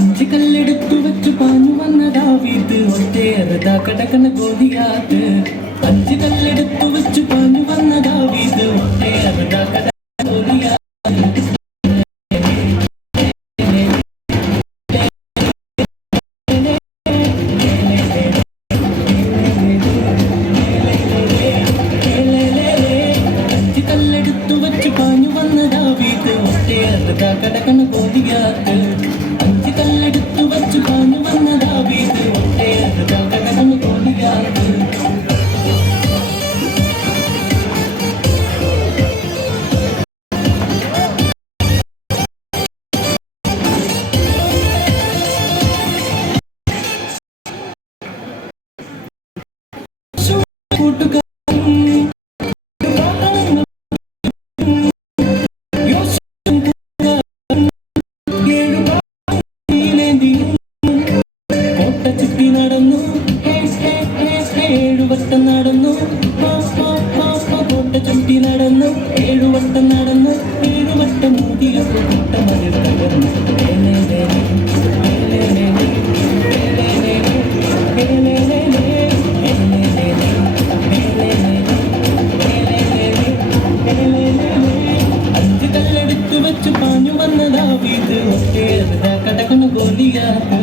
അഞ്ച് കല്ലെടുത്തു വച്ചു പാഞ്ഞു വന്ന ദാവീദ് ഒറ്റേറതാ കടക്കണ ഗോലിയാത്ത് അഞ്ച് കല്ലെടുത്തു വച്ചു പാഞ്ഞു വന്ന ദാവീദ് ഒറ്റേറതാ കടക്കണ ഗോലിയാത്ത് കടക്കണ ഗോലിയാത്ത് അഞ്ച് കല്ലെടുത്തു വച്ചു പാഞ്ഞു വന്ന ദാവീദ് ഒറ്റേറതാ കടക്കണ ഗോലിയാത്ത് ചുറ്റി നടന്നു ഏഴുവട്ടം നടന്നു കോട്ട ചുറ്റി നടന്നു ഏഴുവട്ടം നടന്നു ഏഴുവട്ടം ഊതിയപ്പോൾ കൂട്ടമതിൽ തകർന്നു അഞ്ച് കല്ലെടുത്തു വെച്ച് പാഞ്ഞു വന്ന ദാവീദ് ഒറ്റേറതാ കടക്കണ ഗോലിയാത്ത്